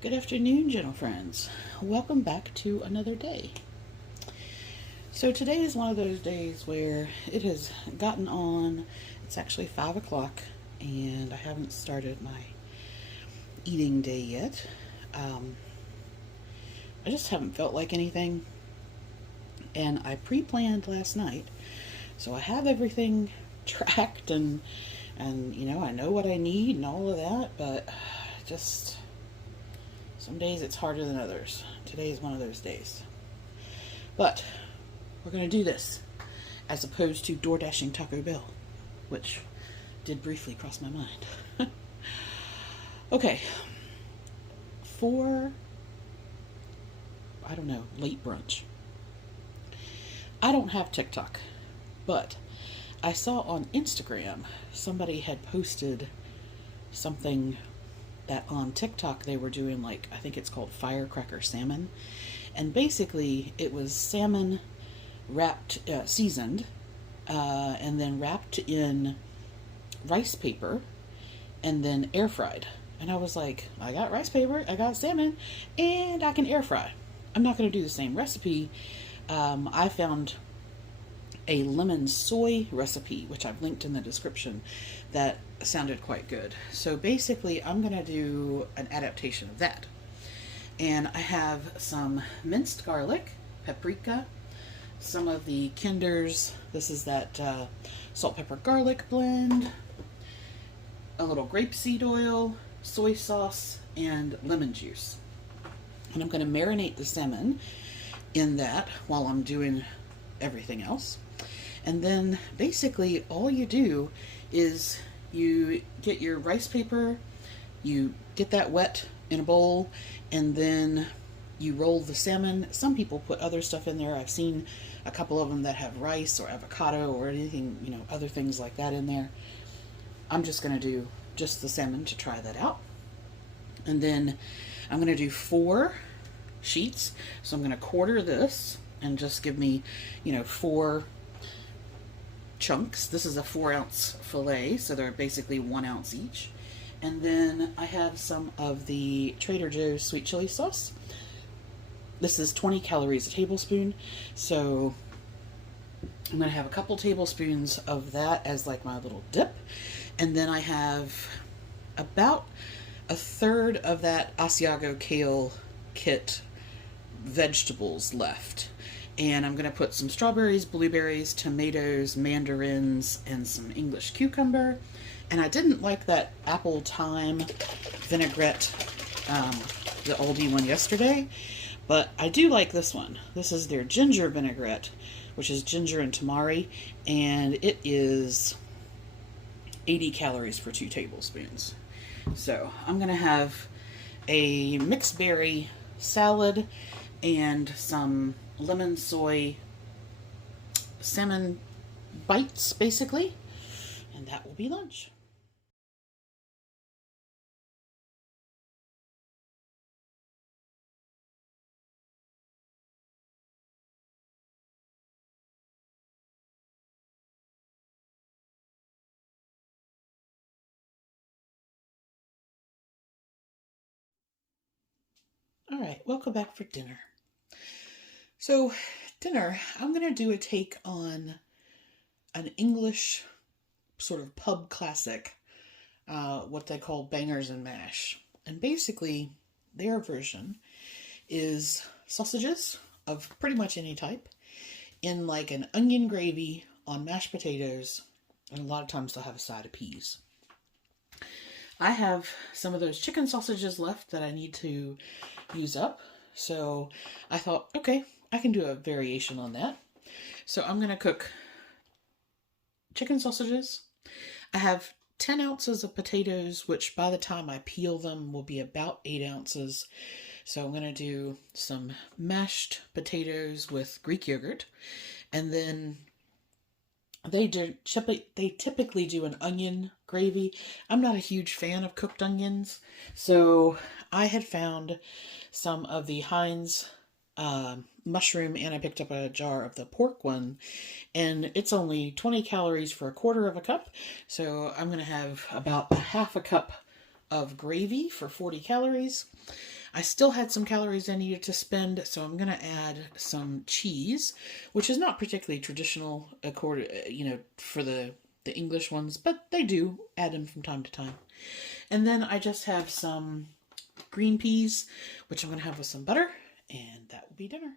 Good afternoon, gentle friends. Welcome back to another day. So today is one of those days where it has gotten on. It's actually 5 o'clock and I haven't started my eating day yet. I just haven't felt like anything, and I pre-planned last night, so I have everything tracked and I know what I need and all of that, but just some days it's harder than others. Today is one of those days. But we're going to do this as opposed to door dashing Taco Bell, which did briefly cross my mind. Okay. For, late brunch. I don't have TikTok, but I saw on Instagram somebody had posted something that on TikTok they were doing, like, I think it's called Firecracker Salmon. And basically it was salmon wrapped, seasoned, and then wrapped in rice paper and then air fried. And I was like, I got rice paper, I got salmon, and I can air fry. I'm not going to do the same recipe. I found a lemon soy recipe, which I've linked in the description, that sounded quite good. So basically, I'm going to do an adaptation of that. And I have some minced garlic, paprika, some of the Kinder's, this is that salt, pepper, garlic blend, a little grapeseed oil, soy sauce, and lemon juice. And I'm going to marinate the salmon in that while I'm doing everything else. And then basically all you do is you get your rice paper, you get that wet in a bowl, and then you roll the salmon. Some people put other stuff in there. I've seen a couple of them that have rice or avocado or anything, other things like that in there. I'm just going to do just the salmon to try that out. And then I'm going to do 4 sheets. So I'm going to quarter this and just give me, 4 chunks. This is a 4-ounce fillet, so they're basically 1 ounce each. And then I have some of the Trader Joe's sweet chili sauce. This is 20 calories a tablespoon, so I'm going to have a couple tablespoons of that as like my little dip. And then I have about a third of that Asiago kale kit vegetables left. And I'm going to put some strawberries, blueberries, tomatoes, mandarins, and some English cucumber. And I didn't like that apple thyme vinaigrette, the Aldi one yesterday, but I do like this one. This is their ginger vinaigrette, which is ginger and tamari, and it is 80 calories for 2 tablespoons. So I'm going to have a mixed berry salad and some lemon soy salmon bites, basically, and that will be lunch. All right, welcome back for dinner. So, dinner, I'm going to do a take on an English sort of pub classic, what they call bangers and mash. And basically, their version is sausages of pretty much any type in like an onion gravy on mashed potatoes, and a lot of times they'll have a side of peas. I have some of those chicken sausages left that I need to use up, so I thought, okay, I can do a variation on that. So I'm going to cook chicken sausages. I have 10 ounces of potatoes, which by the time I peel them will be about 8 ounces. So I'm going to do some mashed potatoes with Greek yogurt. And then they typically do an onion gravy. I'm not a huge fan of cooked onions. So I had found some of the Heinz mushroom, and I picked up a jar of the pork one, and it's only 20 calories for a quarter of a cup. So I'm going to have about a half a cup of gravy for 40 calories. I still had some calories I needed to spend, so I'm going to add some cheese, which is not particularly traditional, for the English ones, but they do add them from time to time. And then I just have some green peas, which I'm going to have with some butter, and that will be dinner.